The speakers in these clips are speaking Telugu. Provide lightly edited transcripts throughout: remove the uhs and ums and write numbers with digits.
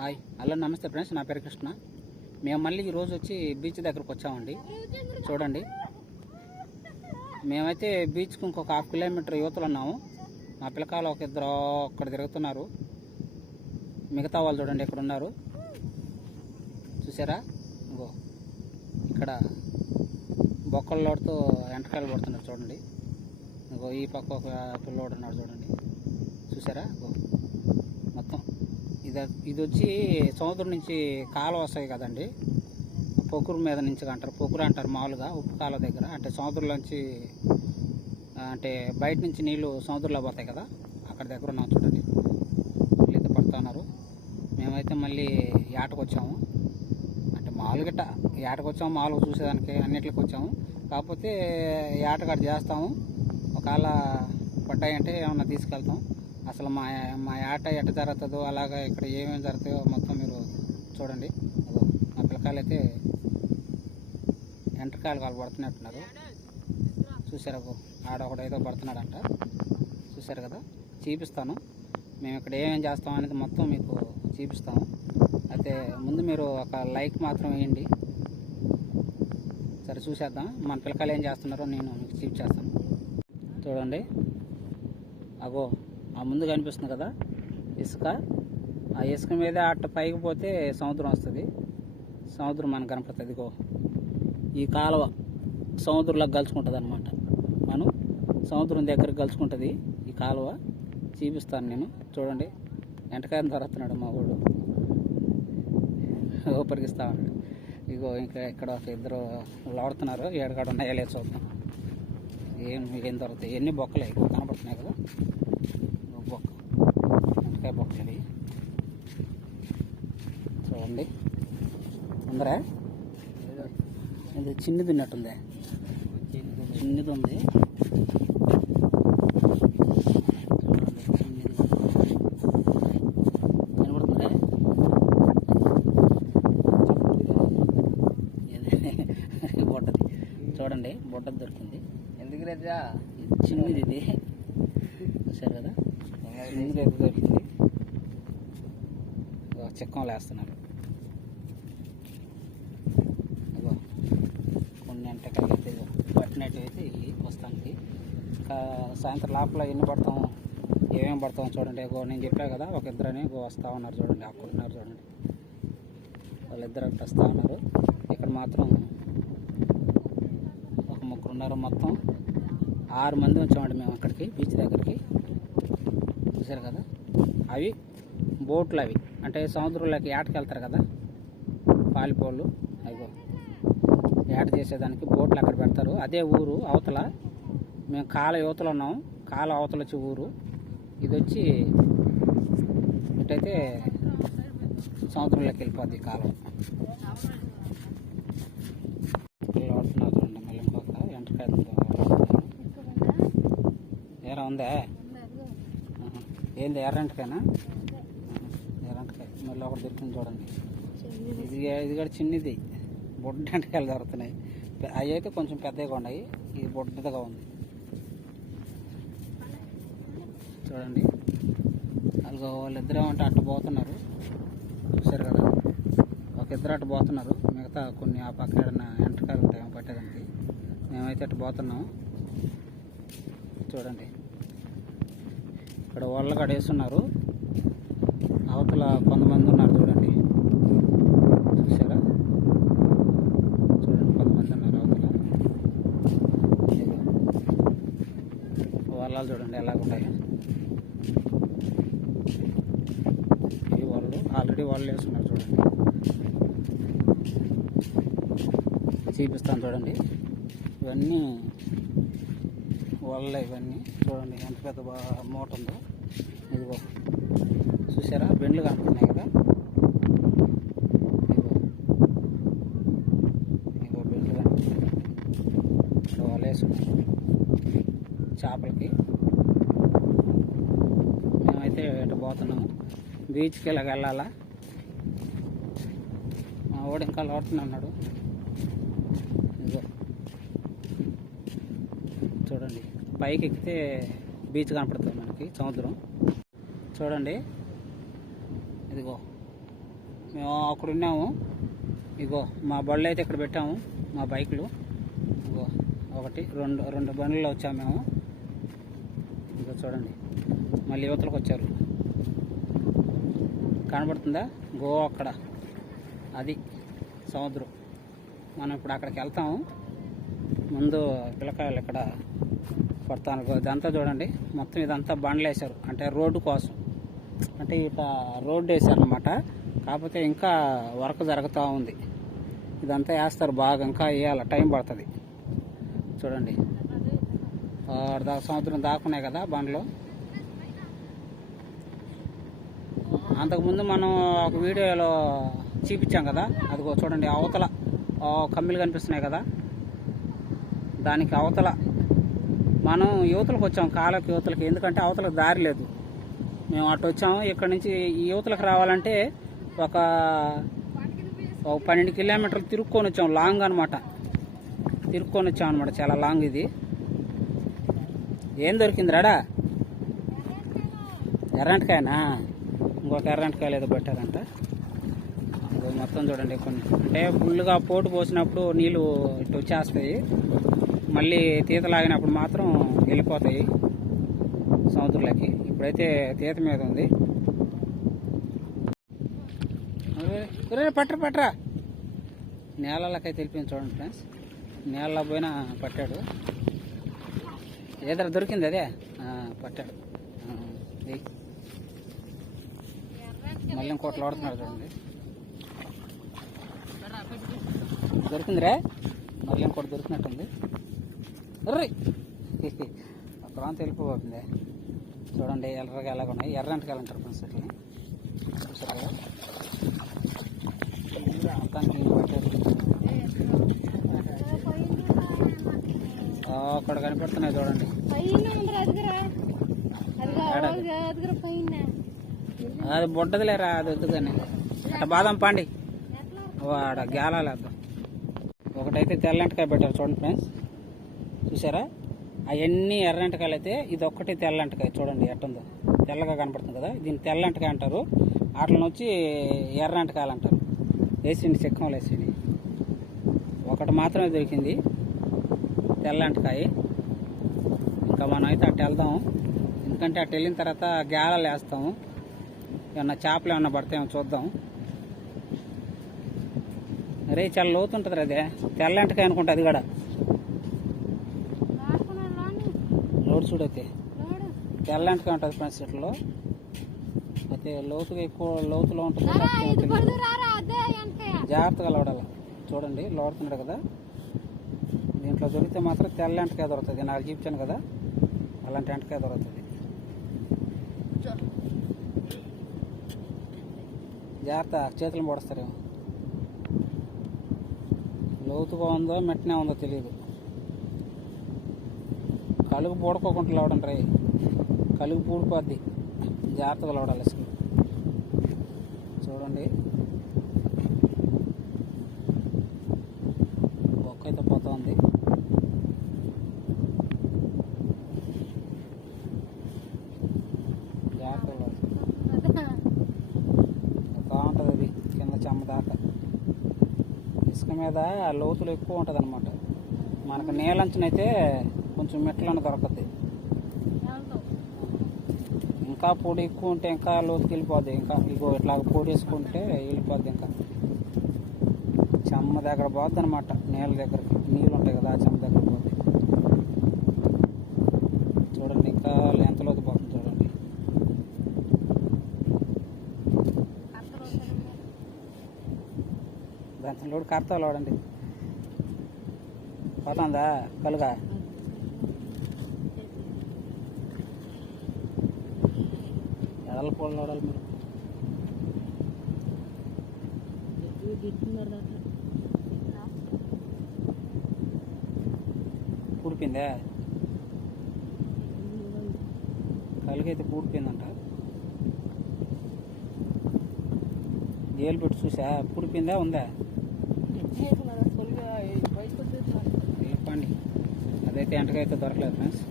హాయ్ హలో నమస్తే ఫ్రెండ్స్, నా పేరు కృష్ణ. మేము మళ్ళీ ఈరోజు వచ్చి బీచ్ దగ్గరకు వచ్చామండి. చూడండి, మేమైతే బీచ్కి ఇంకొక 1/2 కిలోమీటర్ యువతలు ఉన్నాము. మా పిల్లకాయలు ఇద్దరు అక్కడ తిరుగుతున్నారు. మిగతా వాళ్ళు చూడండి ఇక్కడ ఉన్నారు, చూసారా? ఇంకో ఇక్కడ బొక్కల్లోడుతూ ఎంటకాయలు పడుతున్నారు చూడండి. ఇంకో ఈ పక్క ఒక పిల్లోడు ఉన్నాడు చూడండి, చూసారా? మొత్తం ఇది వచ్చి సముద్రం నుంచి కాలువ వస్తాయి కదండి, పొక్కురు మీద నుంచి అంటారు, పొక్కురు అంటారు మామూలుగా, ఉప్పు కాలువ దగ్గర. అంటే సముద్రంలోంచి అంటే బయట నుంచి నీళ్ళు సముద్రంలో పోతాయి కదా, అక్కడ దగ్గర ఉన్నాం చూడండి. ఈత పడుతున్నారు. మేమైతే మళ్ళీ ఏటకు వచ్చాము. అంటే మామూలుగా ఏటకు వచ్చాము, మామూలుగా చూసేదానికి అన్నిటికి వచ్చాము. కాకపోతే ఏటగాడు చేస్తాము, ఒకవేళ పడ్డాయంటే ఏమన్నా తీసుకెళ్తాం. అసలు మా ఆట ఎట్ట జరుగుతుందో, అలాగా ఇక్కడ ఏమేమి జరుగుతాయో మొత్తం మీరు చూడండి. మా పిల్లకాయలు అయితే ఎంటకాయలు వాళ్ళు పడుతున్నట్టున్నారు, చూసారా? ఆడొకడు ఏదో పడుతున్నాడంట, చూసారు కదా? చూపిస్తాను మేము ఇక్కడ ఏమేమి చేస్తాం అనేది మొత్తం మీకు చూపిస్తాము. అయితే ముందు మీరు ఒక లైక్ మాత్రం వేయండి. సరే, చూసేద్దాం మన పిల్లకాయలు ఏం చేస్తున్నారో నేను మీకు చూపించేస్తాను. చూడండి, అగో ఆ ముందు కనిపిస్తుంది కదా ఇసుక, ఆ ఇసుక మీద అట్ట పైకి పోతే సముద్రం వస్తుంది. సముద్రం మనకు కనపడుతుంది. ఇదిగో ఈ కాలువ సముద్రంలోకి కలుసుకుంటుంది అనమాట. మనం సముద్రం దగ్గరకు కలుసుకుంటుంది ఈ కాలువ. చూపిస్తాను నేను. చూడండి, ఎంటకాయని తరుస్తున్నాడు మా ఊళ్ళు, ఊపరికిస్తా ఉన్నాడు. ఇగో ఇంకా ఇక్కడ ఒక ఇద్దరు లాడుతున్నారు. ఏడకాడ ఉన్నాయో లేదు చూద్దాం. ఏం దొరుకుతాయి, ఎన్ని బొక్కలే కనపడుతున్నాయి కదా, బొక్క ఎంటకాయ బొక్కలు ఇవి. చూడండి, ఉందరా? ఇది చిన్నది ఉన్నట్టుంది, చిన్నది ఉంది. కనబడుతుందా? బొడ్డది చూడండి, బొడ్డది దొరికింది. ఎందుకు లేదా చిన్నది ఇది, చూసారు కదా? చిన్నది ఎప్పుడు దొరికింది. చిక్కం వేస్తున్నారు. ఇగో కొన్ని ఎంటకాయలు అయితే పట్టినట్టు అయితే ఇవి వస్తానికి. ఇంకా సాయంత్రం లోపల ఎన్ని పడతాం, ఏమేమి పడతాం చూడండి. ఇగో నేను చెప్పాను కదా, ఒక ఇద్దరని వస్తూ ఉన్నారు చూడండి, అక్కడున్నారు చూడండి. వాళ్ళిద్దరు వస్తూ ఉన్నారు. ఇక్కడ మాత్రం ఒక ముగ్గురు ఉన్నారు. మొత్తం 6 మంది వచ్చామండి మేము అక్కడికి, బీచ్ దగ్గరికి. చూసారు కదా? అవి బోట్లు, అవి అంటే సముద్రంలోకి ఏటకి వెళ్తారు కదా పాలిపోళ్ళు. అయ్యో ఏట చేసేదానికి బోట్లు అక్కడ పెడతారు. అదే ఊరు అవతల. మేము కాల యువతలు ఉన్నాం, కాల అవతల వచ్చి ఊరు. ఇది వచ్చి ఇటైతే సముద్రంలోకి వెళ్ళిపోద్ది కాలం. ఆడుతున్నారు చూడండి. మళ్ళీ ఇంకొక ఎంటకాయ ఏరా ఉందా? ఏంది ఎర్రంటకాయనా? ఎర్రంటకాయ మళ్ళీ ఒకటి దొరికింది చూడండి. ఇది కూడా చిన్నది, బొడ్డ ఎంటకాయలు దొరుకుతున్నాయి. అవి అయితే కొంచెం పెద్దగా ఉన్నాయి, ఇది బొడ్డగా ఉంది చూడండి. అలాగో వాళ్ళిద్దరే ఉంటే అట్ట పోతున్నారు, చూసారు కదా? ఒక ఇద్దరు అట్ట పోతున్నారు, మిగతా కొన్ని ఆ పక్క ఎంటకాయలు ఉంటాయి పట్టేదానికి. మేమైతే అట్ట పోతున్నాము చూడండి. ఇక్కడ వాళ్ళ కాడ వేస్తున్నారు, అవతల కొంతమంది ఉన్నారు చూడండి, చూసారా? చూడండి, కొంతమంది ఉన్నారు అవతల. వాళ్ళు చూడండి ఎలాగుంటాయి. ఈ వాళ్ళు ఆల్రెడీ వాళ్ళు వేస్తున్నారు చూడండి. చూపిస్తాను చూడండి. ఇవన్నీ వాళ్ళ, ఇవన్నీ చూడండి ఎంత పెద్ద మూట ఉందో. ఇదిగో చూసారా? బెండ్లు కనుక్కున్నాయి కదా, ఇదిగో బెండ్లు కనుక్కున్నాయి. ఇక్కడ వాళ్ళు వేసుకున్నాం చేపలకి. మేమైతే ఇటు పోతున్నాము, బీచ్కి ఇలాగ వెళ్ళాలా. మా వాడు ఇంకా లోటున్నా ఉన్నాడు. ఇదిగో చూడండి, పైకి ఎక్కితే బీచ్ కనపడుతుంది మనకి, సముద్రం. చూడండి, ఇదిగో మేము అక్కడ ఉన్నాము. ఇగో మా బళ్ళు అయితే ఇక్కడ పెట్టాము, మా బైకులు. ఇగో ఒకటి రెండు బండ్లలో వచ్చాము మేము. ఇగో చూడండి, మళ్ళీ యువతలకు వచ్చారు. కనబడుతుందా? గోవా అక్కడ, అది సముద్రం. మనం ఇప్పుడు అక్కడికి వెళ్తాము. ముందు పిల్లకాయలు ఇక్కడ పడతాను. ఇదంతా చూడండి, మొత్తం ఇదంతా బండ్లు వేశారు, అంటే రోడ్డు కోసం. అంటే ఇక రోడ్డు వేశారు అన్నమాట. కాకపోతే ఇంకా వర్క్ జరుగుతూ ఉంది. ఇదంతా వేస్తారు బాగా, ఇంకా వేయాలి, టైం పడుతుంది. చూడండి, సముద్రం దాకున్నాయి కదా బండ్లు. అంతకుముందు మనం ఒక వీడియోలో చూపించాం కదా, అదిగో చూడండి, అవతల కమ్మిలు కనిపిస్తున్నాయి కదా, దానికి అవతల మనం యువతలకు వచ్చాం, కాళ్ళకి యువతలకి. ఎందుకంటే అవతలకు దారి లేదు, మేము అటు వచ్చాము. ఇక్కడ నుంచి ఈ యువతలకు రావాలంటే ఒక 12 కిలోమీటర్లు తిరుక్కొని వచ్చాం, లాంగ్ అనమాట. తిరుక్కొని వచ్చాం అనమాట, చాలా లాంగ్ ఇది. ఏం దొరికింది రాడా? ఎర్రంటకాయనా? ఇంకొక ఎర్రంటకాయలు ఏదో పెట్టారంట. ఇంకో మొత్తం చూడండి, కొన్ని అంటే ఫుల్గా పోటు పోసినప్పుడు నీళ్ళు ఇటు వచ్చేస్తాయి, మళ్ళీ తీత లాగినప్పుడు మాత్రం వెళ్ళిపోతాయి సముద్రంలోకి. ఇప్పుడైతే తీత మీద ఉంది. పట్టరా నేలలకైతే వెళ్ళిపోయింది చూడండి ఫ్రెండ్స్. నేలలో పోయినా పట్టాడు. ఏదైనా దొరికింది అదే పట్టాడు. మళ్ళీ ఇంకోటి లోడుతున్నాడు చూడండి, దొరికిందిరే. మళ్ళీ ఇంకోటి దొరికినట్టుంది. ఎర్రీ ఒక ప్రాంతం వెళ్ళిపోతుంది చూడండి. ఎర్రగా ఎలాగ ఉన్నాయి, ఎర్రంటకాయలు అంటారు ఫ్రెండ్స్. ఇట్లా చూసారు కదా, మొత్తానికి అక్కడ కనిపెడుతున్నాయి చూడండి. అది బొడ్డదిలేరా, అది వద్దు కానీ అట్లా బాదం పండి వాడ గేలాలేద్దాం. ఒకటైతే తెల్లంటకాయ పెట్టారు చూడండి ఫ్రెండ్స్, చూసారా? అవన్నీ ఎర్రంటకాయలు అయితే ఇది ఒక్కటి తెల్లంటకాయ. చూడండి ఎట్టుందో, తెల్లగా కనపడుతుంది కదా, దీన్ని తెల్లంటకాయ అంటారు. వాటిని వచ్చి ఎర్రంటకాయలు అంటారు. వేసిండి, చెక్కలు వేసిండి. ఒకటి మాత్రమే దొరికింది తెల్లంటకాయ. ఇంకా మనం అయితే అటు వెళ్దాము, ఎందుకంటే అటు వెళ్ళిన తర్వాత గేలాలు వేస్తాము. ఏమన్నా చేపలు ఏమన్నా పడతాయేమో చూద్దాం. అరే చాలా లోతుంటుంది అదే, తెల్లంటకాయ అనుకుంటా. అది కూడా లోటు చూడైతే తెల్లంటకాయ ఉంటుంది ఫ్రెండ్స్. ఇట్లో అయితే లోతుగా ఎక్కువ లోతులో ఉంటుంది, జాగ్రత్తగా లోడాలి. చూడండి లోడుతున్నాడు కదా, దీంట్లో దొరికితే మాత్రం తెల్లంటకాయ దొరుకుతుంది. నాకు చూపించాను కదా, అలాంటి ఎంటకాయ దొరుకుతుంది. జాగ్రత్త, చేతులు పొడుస్తారేమో. లోతుగా ఉందో మెట్టనే ఉందో తెలియదు. కలుగు పూడుకోకుండా లోడండి రే, కలుగు పూడిపోద్ది. జాగ్రత్తగా లోడాలి అసలు. చూడండి బొక్క అయితే పోతా ఉంది. జాగ్రత్తగా బాగుంటుంది అది, కింద చెమ్మ దాకా. ఇసుక మీద లోతులు ఎక్కువ ఉంటుంది అనమాట. మనకు నీలంచనైతే కొంచెం మెట్లను దొరకద్ది. ఇంకా పొడి ఎక్కువ ఉంటే ఇంకా లోతుకి వెళ్ళిపోద్ది. ఇంకా ఇగో ఇట్లా పొడి వేసుకుంటే వెళ్ళిపోద్ది. ఇంకా చెమ్మ దగ్గర పోద్ది అనమాట, నీళ్ళ దగ్గరికి. నీళ్ళు ఉంటాయి కదా, ఆ చెమ్మ దగ్గర పోద్ది. చూడండి ఇంకా ఎంత లోతు పోతుంది చూడండి. దాని లోడు కర్తా లోడండి. పోతుందా కలుగా? ఎడల పూల లోడాలి మీరు. పూడిపోయిందా? కలిగైతే పూడిపోయిందంట. ఏలు పెట్టి చూసా, పూడిపోయిందా ఉందా? చెప్పండి. అదైతే ఎంటకైతే దొరకలేదు ఫ్రెండ్స్.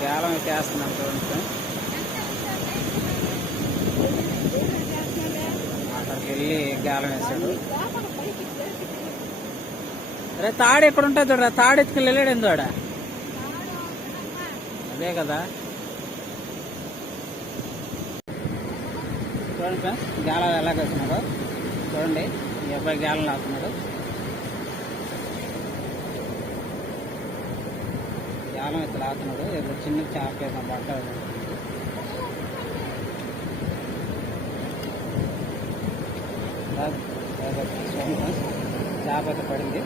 గేలం అయితే వేస్తున్నాను చూడండి ఫ్రెండ్స్. వెళ్ళి గాలం వేశాడు. అరే తాడు ఎక్కడ ఉంటుంది చూడరా, తాడు ఎత్తుకుని వెళ్ళాడు ఎందు ఆడ. అదే కదా చూడండి ఫ్రెండ్స్, గాలం ఎలాగేస్తున్నాడు చూడండి. ఈ అబ్బాయి గాలం లాగుతున్నాడు. గాలం అయితే లాగుతున్నాడు. ఏదో చిన్న చేప వేసిన బట్ట చూడండి ఫ్రెండ్స్, చేప అయితే పడింది.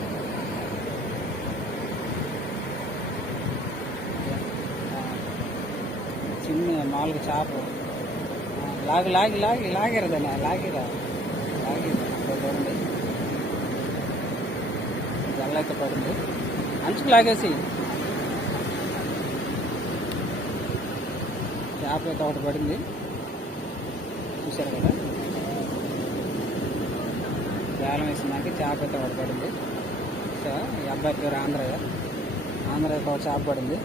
చిన్న మామూలుగా చేప లాగారు దాన్ని, లాగిరా చూడండి. జల్ల అయితే పడింది, అంచుకు లాగేసి చేప అయితే ఒకటి పడింది. చూశారు కదా, వేలం వేసినాక చేప అయితే ఒకటి పడింది. సో ఈ అబ్బాయి పేరు ఆంధ్రయ్య ఒక చేప పడింది.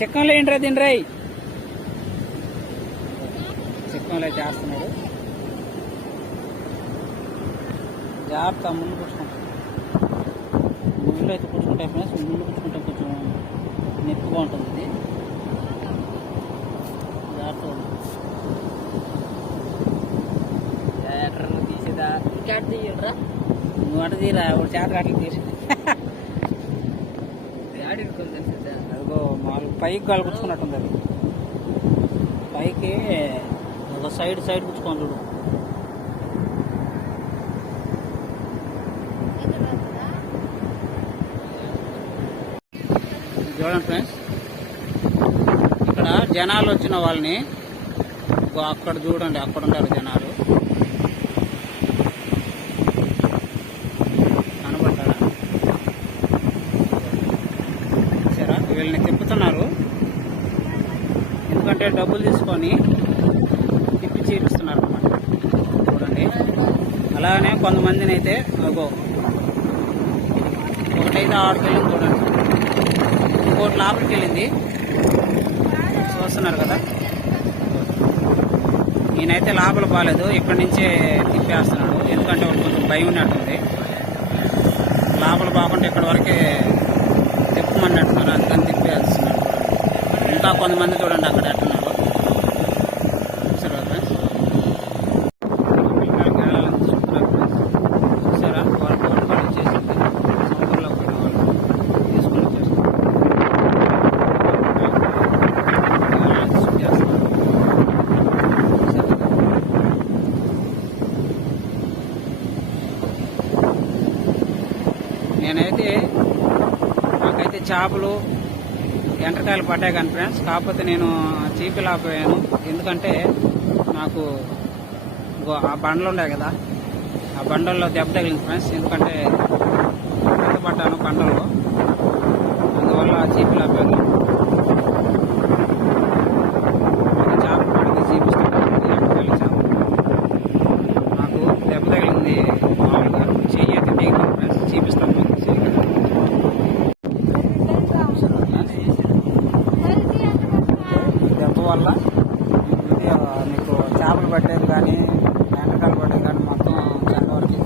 చిక్కంలో ఏంట్రా తిండ్రై, చిక్కంలో అయితే వేస్తున్నాడు. జాగ్రత్త, ముళ్ళు పుచ్చుకుంటాం. ముళ్ళు అయితే పుచ్చుకుంటాయి ఫ్రెండ్స్. ముళ్ళు పుచ్చుకుంటే కొంచెం నొప్పిగా ఉంటుంది. ఇది జాగ్రత్త తీసేదా, ఇంకాట తీయరా, నువ్వు అట తీరా, ఒక చేత అట్లా తీసి అదిగో మామూలు పైకి కలుపుచ్చుకున్నట్టుంది. అది పైకి ఒక సైడ్ పుచ్చుకోండి చూడు. చూడండి ఫ్రెండ్స్, ఇక్కడ జనాలు వచ్చిన వాళ్ళని అక్కడ చూడండి, అక్కడ ఉంటారు జనాలు, కనబడ్డారా? సరే, వీళ్ళని తిప్పుతున్నారు. ఎందుకంటే డబ్బులు తీసుకొని తిప్పి చూపిస్తున్నారు అన్నమాట. చూడండి, అలానే కొంతమందిని అయితే ఒకటైతే 6 కిలోలు చూడండి, ఇంకోటి లోపలికి వెళ్ళింది. చూస్తున్నారు కదా, నేనైతే లోపల బాగాలేదు, ఇక్కడి నుంచే తిప్పేస్తున్నాడు. ఎందుకంటే వాళ్ళు కొంచెం భయం ఉన్నట్టుంది. లోపల బాగుంటే ఇక్కడ వరకే తిప్పమన్నట్టున్నారు, అందుకని తిప్పేస్తున్నాడు. ఇంకా కొంతమంది చూడండి అక్కడ ఎట్టున్నారు. చూసారా ఫ్రెండ్స్, పిల్లకాయలు చూస్తున్నారు ఫ్రెండ్స్. చూసారా, వాళ్ళు పోటీ చేసింది సముద్రంలో పోయిన వాళ్ళు తీసుకుని వచ్చేస్తున్నారు. నాకైతే చేపలు ఎండ్రకాయలు పడ్డాయి కానీ ఫ్రెండ్స్, కాకపోతే నేను చీపిలాపోయాను. ఎందుకంటే నాకు ఆ బండలు ఉన్నాయి కదా, ఆ బండల్లో దెబ్బ తగిలింది ఫ్రెండ్స్. ఎందుకంటే పడ్డాను బండల్లో, అందువల్ల చీపిలాపోయాను. చేపలు పడింది చూపిస్తాను. ఎండ్రకాయలు చేపలు నాకు దెబ్బ తగిలింది. మామూలుగా చెయ్యి అయితే తెగింది ఫ్రెండ్స్, చూపిస్తాను మీకు. దెబ్బ వల్ల మీకు చేపలు పట్టేది కానీ ఎండ్రకాయలు పట్టేది కానీ మొత్తం చాలా వరకు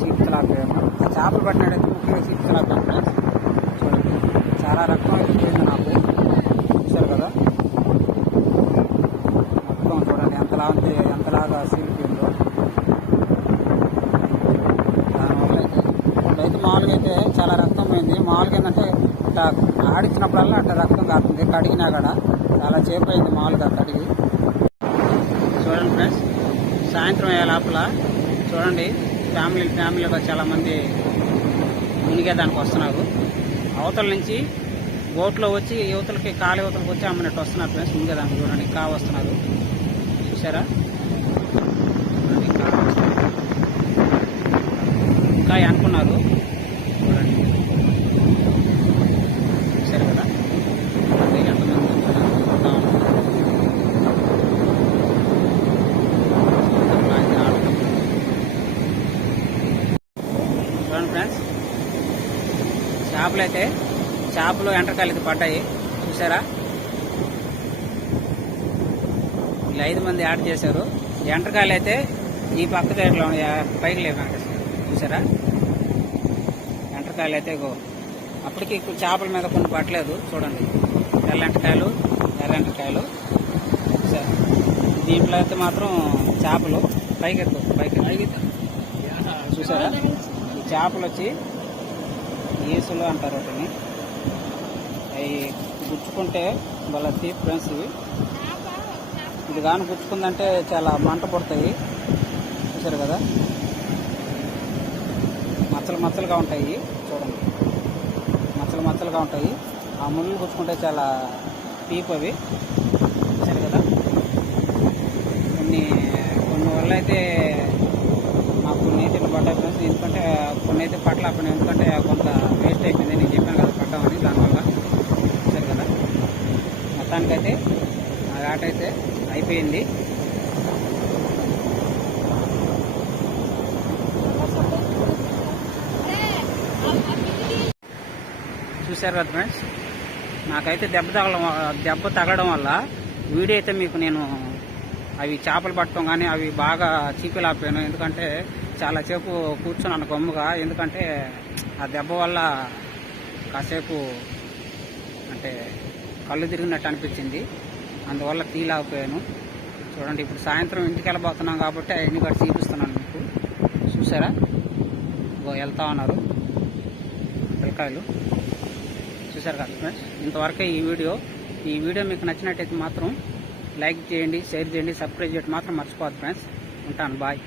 చీపుతలాపోయాము. ఆ చేపలు పట్టినట్టయితే ముఖ్యంగా చీపుతలాపోయాము ఫ్రెండ్స్. చూడండి, చాలా రక్తం అయితే పోయింది నాకు. చూసారు కదా, మొత్తం చూడండి ఎంతలాగా సీలిపోయిందో. దానివల్ల అయితే మామూలుగా అయితే చాలా రక్తం పోయింది. మామూలుగా ఏంటంటే ఇట్లా ఆడించినప్పుడల్లా అట్లా రక్తం కాస్తుంది. కడిగినా కూడా చాలా చేపు అయింది మామూలుగా కడిగి. చూడండి ఫ్రెండ్స్, సాయంత్రం అయ్యే లోపల చూడండి ఫ్యామిలీగా చాలామంది మునిగేదానికి వస్తున్నారు. అవతల నుంచి బోట్లో వచ్చి యువతలకి కాలు యువతలకు వచ్చి అమ్మనట్టు వస్తున్నారు ఫ్రెండ్స్. మునిగేదానికి చూడండి కా వస్తున్నారు. చూసారా, చూడండి కా వస్తున్నారు. ఇంకా అనుకున్నారు చూడండి. చూసారు కదా, ఎంతమంది చూడండి ఫ్రెండ్స్, చేపలు ఎండ్రకాయలు అయితే పడ్డాయి. చూసారా, వీళ్ళు 5 మంది యాడ్ చేశారు. ఎండ్రకాయలు అయితే ఈ పక్క సైడ్లో పైకి లేవు చూసారా ఎంటకాయలు అయితే గో అప్పటికి చేపల మీద కొన్ని పట్టలేదు చూడండి. తెల్లంటకాయలు ఎర్రంటకాయలు చూసారా. దీంట్లో అయితే మాత్రం చేపలు పైకి చూసారా. ఈ చేపలు వచ్చి ఈసులు అంటారు వాటిని. అవి గుచ్చుకుంటే వాళ్ళ తీపి ఫ్రెండ్స్ ఇవి. ఇది కానీ గుచ్చుకుందంటే చాలా మంట పడతాయి చూసారు కదా. మచ్చలుగా ఉంటాయి చూడండి, మచ్చలుగా ఉంటాయి. ఆ ముళ్ళు గుచ్చుకుంటే చాలా తీపి అవి చూసారు కదా. కొన్ని వల్ల అయితే మాకు కొన్ని అయితే పడ్డాయి ఫ్రెండ్స్. ఎందుకంటే కొన్ని అయితే పట్టలేకపోయినాయి, ఎందుకంటే కొంత వేస్ట్ అయిపోయింది. నేను చెప్పాను కదా పడ్డామని, దానివల్ల చూసారు కదా. మొత్తానికైతే ఆ వేట అయితే అయిపోయింది. చూసారు కదా ఫ్రెండ్స్. నాకైతే దెబ్బ తగలడం వల్ల వీడియో అయితే మీకు నేను అవి చేపలు పట్టడం కానీ అవి బాగా చీపిలాపోయాను. ఎందుకంటే చాలాసేపు కూర్చున్నాను గమ్ముగా. ఎందుకంటే ఆ దెబ్బ వల్ల కాసేపు అంటే కళ్ళు తిరిగినట్టు అనిపించింది, అందువల్ల తీయలేకపోయాను. చూడండి ఇప్పుడు సాయంత్రం ఇంటికి వెళ్ళబోతున్నాం కాబట్టి అవన్నీ కూడా చూపిస్తున్నాను మీకు. చూసారా వెళ్తా ఉన్నారు పిల్లకాయలు చూసారు కదా ఫ్రెండ్స్. ఇంతవరకే ఈ వీడియో మీకు నచ్చినట్టయితే మాత్రం లైక్ చేయండి, షేర్ చేయండి, సబ్స్క్రైబ్ చేయడం మాత్రం మర్చిపోవద్దు ఫ్రెండ్స్. ఉంటాను, బాయ్.